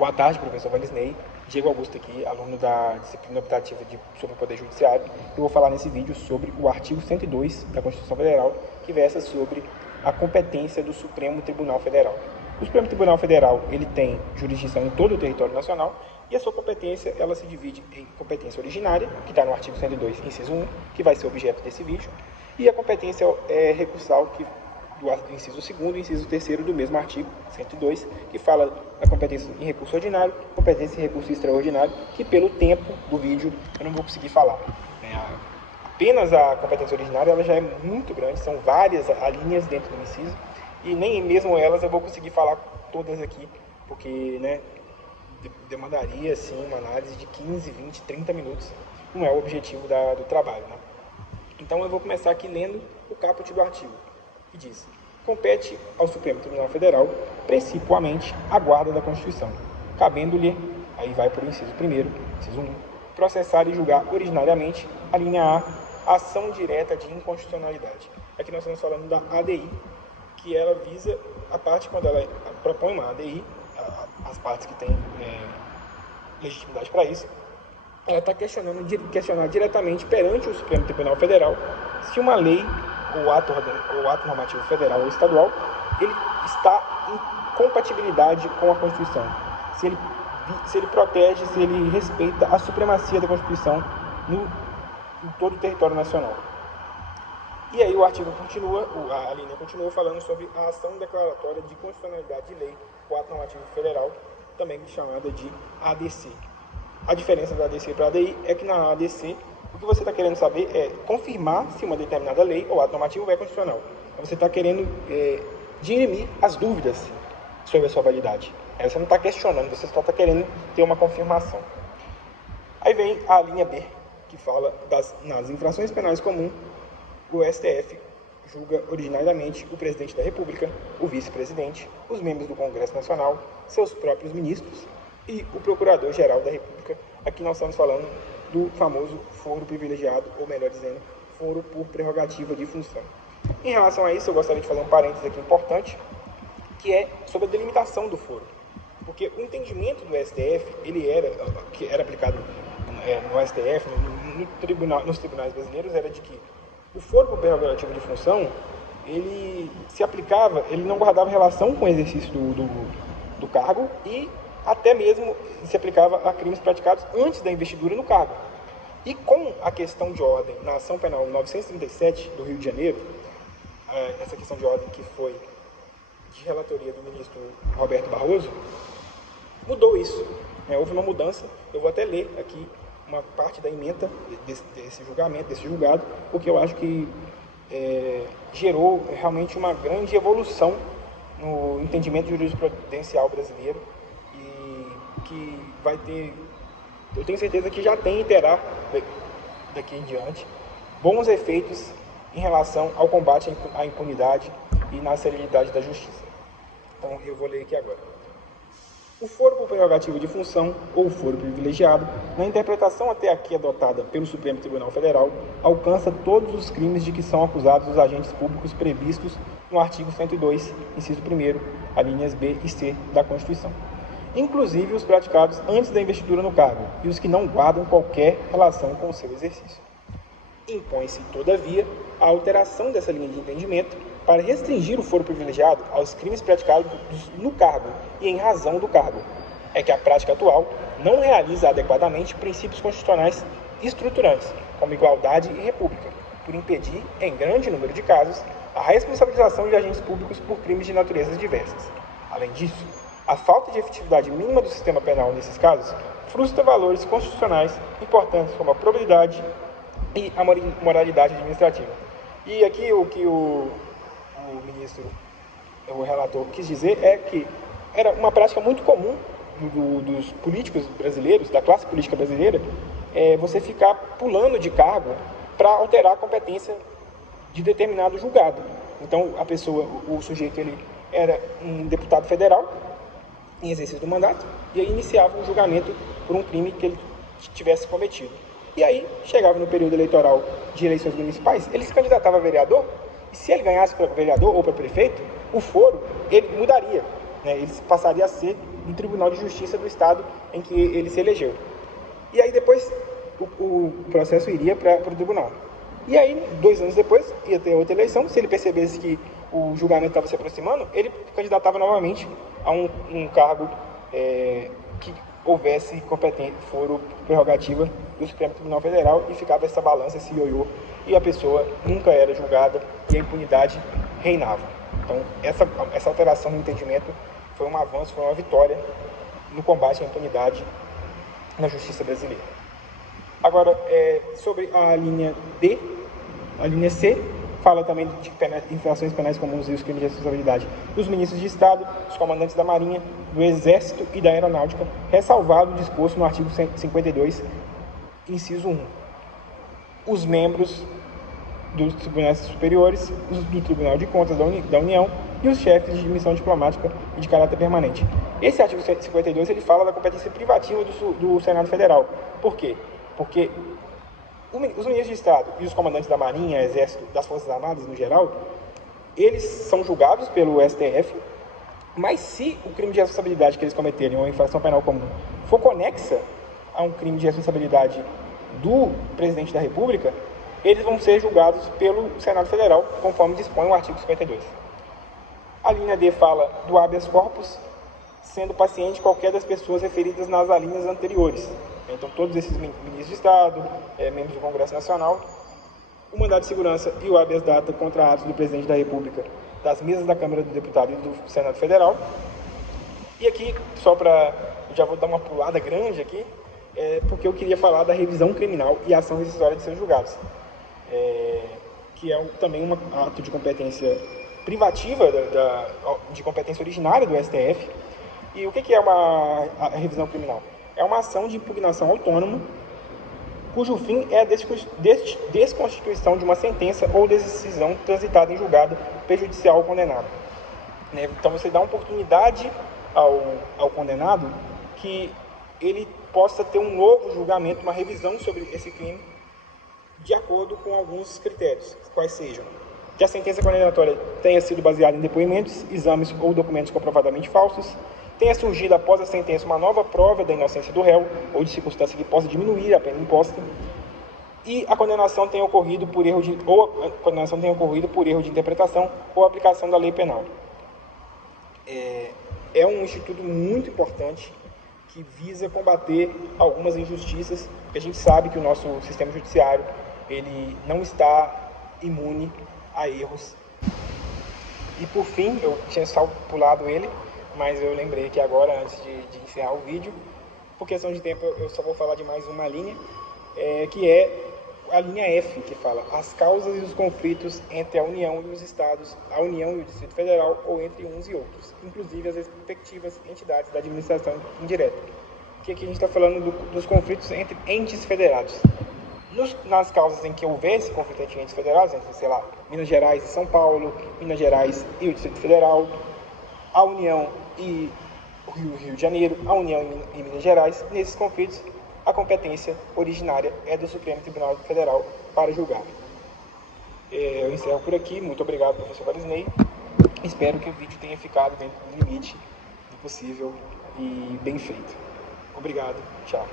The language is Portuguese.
Boa tarde, professor Valisney. Diego Augusto aqui, aluno da disciplina optativa sobre o Poder Judiciário. Eu vou falar nesse vídeo sobre o artigo 102 da Constituição Federal, que versa sobre a competência do Supremo Tribunal Federal. O Supremo Tribunal Federal ele tem jurisdição em todo o território nacional e a sua competência ela se divide em competência originária, que está no artigo 102, inciso 1, que vai ser objeto desse vídeo, e a competência recursal, que do inciso 2º e inciso 3º do mesmo artigo 102, que fala da competência em recurso ordinário, competência em recurso extraordinário, que pelo tempo do vídeo eu não vou conseguir falar. Apenas a competência ordinária ela já é muito grande, são várias alíneas dentro do inciso, e nem mesmo elas eu vou conseguir falar todas aqui, porque demandaria assim, uma análise de 15, 20, 30 minutos, não é o objetivo do trabalho. Então eu vou começar aqui lendo o caput do artigo, que diz: compete ao Supremo Tribunal Federal, principalmente, a guarda da Constituição, cabendo-lhe, aí vai por inciso 1º, inciso 1, processar e julgar originariamente, a linha A, ação direta de inconstitucionalidade. Aqui nós estamos falando da ADI, que ela visa a parte, quando ela propõe uma ADI, as partes que têm legitimidade para isso, ela está questionar diretamente perante o Supremo Tribunal Federal se uma lei ou ato normativo federal ou estadual, ele está em compatibilidade com a Constituição. Se ele protege, se ele respeita a supremacia da Constituição em todo o território nacional. E aí o artigo continua, a linha continua falando sobre a ação declaratória de constitucionalidade de lei, o ato normativo federal, também chamada de ADC. A diferença da ADC para a ADI é que na ADC, o que você está querendo saber é confirmar se uma determinada lei ou ato normativo é constitucional. Você está querendo dirimir as dúvidas sobre a sua validade. Aí você não está questionando, você só está querendo ter uma confirmação. Aí vem a linha B, que fala nas infrações penais comuns, o STF julga originariamente o presidente da República, o vice-presidente, os membros do Congresso Nacional, seus próprios ministros e o Procurador-Geral da República. Aqui nós estamos falando do famoso foro privilegiado, ou melhor dizendo, foro por prerrogativa de função. Em relação a isso, eu gostaria de fazer um parênteses aqui importante, que é sobre a delimitação do foro. Porque o entendimento do STF, que era aplicado no STF, nos tribunais brasileiros, era de que o foro por prerrogativa de função, ele se aplicava, ele não guardava relação com o exercício do cargo e até mesmo se aplicava a crimes praticados antes da investidura no cargo. E com a questão de ordem na ação penal 937 do Rio de Janeiro, essa questão de ordem que foi de relatoria do ministro Roberto Barroso, mudou isso. Houve uma mudança, eu vou até ler aqui uma parte da ementa desse julgado, porque eu acho que gerou realmente uma grande evolução no entendimento jurisprudencial brasileiro e que vai ter, eu tenho certeza que já tem e terá daqui em diante bons efeitos em relação ao combate à impunidade e na celeridade da justiça. Então eu vou ler aqui agora. O foro por prerrogativa de função, ou foro privilegiado, na interpretação até aqui adotada pelo Supremo Tribunal Federal, alcança todos os crimes de que são acusados os agentes públicos previstos no artigo 102, inciso 1º, alíneas B e C da Constituição, inclusive os praticados antes da investidura no cargo e os que não guardam qualquer relação com o seu exercício. Impõe-se, todavia, a alteração dessa linha de entendimento para restringir o foro privilegiado aos crimes praticados no cargo e em razão do cargo. É que a prática atual não realiza adequadamente princípios constitucionais estruturantes, como igualdade e república, por impedir, em grande número de casos, a responsabilização de agentes públicos por crimes de naturezas diversas. Além disso, a falta de efetividade mínima do sistema penal nesses casos frustra valores constitucionais importantes como a probidade e a moralidade administrativa. E aqui o que o ministro, o relator, quis dizer é que era uma prática muito comum dos políticos brasileiros, da classe política brasileira, você ficar pulando de cargo para alterar a competência de determinado julgado. Então, o sujeito, ele era um deputado federal em exercício do mandato e aí iniciava um julgamento por um crime que ele tivesse cometido. E aí, chegava no período eleitoral de eleições municipais, ele se candidatava a vereador, e se ele ganhasse para vereador ou para prefeito, o foro, ele mudaria, ele passaria a ser do Tribunal de Justiça do Estado em que ele se elegeu. E aí depois o processo iria para o tribunal. E aí, 2 anos depois, ia ter outra eleição. Se ele percebesse que o julgamento estava se aproximando, ele candidatava novamente a um cargo que houvesse foro prerrogativa do Supremo Tribunal Federal, e ficava essa balança, esse ioiô, e a pessoa nunca era julgada e a impunidade reinava. Então, essa alteração no entendimento foi um avanço, foi uma vitória no combate à impunidade na justiça brasileira. Agora, sobre a linha D, a linha C fala também de infrações penais comuns e os crimes de responsabilidade dos ministros de Estado, dos comandantes da Marinha, do Exército e da Aeronáutica, ressalvado o disposto no artigo 52, inciso 1. Os membros dos tribunais superiores, do Tribunal de Contas da União e os chefes de missão diplomática e de caráter permanente. Esse artigo 152 ele fala da competência privativa do Senado Federal. Por quê? Porque os ministros de Estado e os comandantes da Marinha, Exército, das Forças Armadas no geral, eles são julgados pelo STF, mas se o crime de responsabilidade que eles cometerem, ou infração penal comum, for conexa a um crime de responsabilidade do presidente da República, eles vão ser julgados pelo Senado Federal, conforme dispõe o artigo 52. A linha D fala do habeas corpus, sendo paciente qualquer das pessoas referidas nas alíneas anteriores. Então, todos esses ministros de Estado, membros do Congresso Nacional, o mandado de segurança e o habeas data contra atos do presidente da República, das mesas da Câmara do Deputado e do Senado Federal. E aqui, já vou dar uma pulada grande aqui, porque eu queria falar da revisão criminal e ação rescisória de seus julgados, que é também um ato de competência privativa, de competência originária do STF. E o que é a revisão criminal? É uma ação de impugnação autônoma, cujo fim é a desconstituição de uma sentença ou decisão transitada em julgado prejudicial ao condenado. Então, você dá uma oportunidade ao condenado que ele possa ter um novo julgamento, uma revisão sobre esse crime, de acordo com alguns critérios, quais sejam: que a sentença condenatória tenha sido baseada em depoimentos, exames ou documentos comprovadamente falsos, tenha surgido após a sentença uma nova prova da inocência do réu ou de circunstância que possa diminuir a pena imposta, e a condenação tenha ocorrido por erro de interpretação ou aplicação da lei penal. É um instituto muito importante que visa combater algumas injustiças, porque a gente sabe que o nosso sistema judiciário ele não está imune a erros. E por fim, eu tinha só pulado ele, mas eu lembrei que agora, antes de encerrar o vídeo, por questão de tempo, eu só vou falar de mais uma linha, que é a linha F, que fala as causas e os conflitos entre a União e os Estados, a União e o Distrito Federal, ou entre uns e outros, inclusive as respectivas entidades da administração indireta. Que aqui a gente está falando dos conflitos entre entes federados. Nas causas em que houvesse conflito entre entes federados, entre, sei lá, Minas Gerais e São Paulo, Minas Gerais e o Distrito Federal, a União e o Rio de Janeiro, a União e Minas Gerais, nesses conflitos, a competência originária é do Supremo Tribunal Federal para julgar. Eu encerro por aqui. Muito obrigado, professor Varisney. Espero que o vídeo tenha ficado dentro do limite do possível e bem feito. Obrigado. Tchau.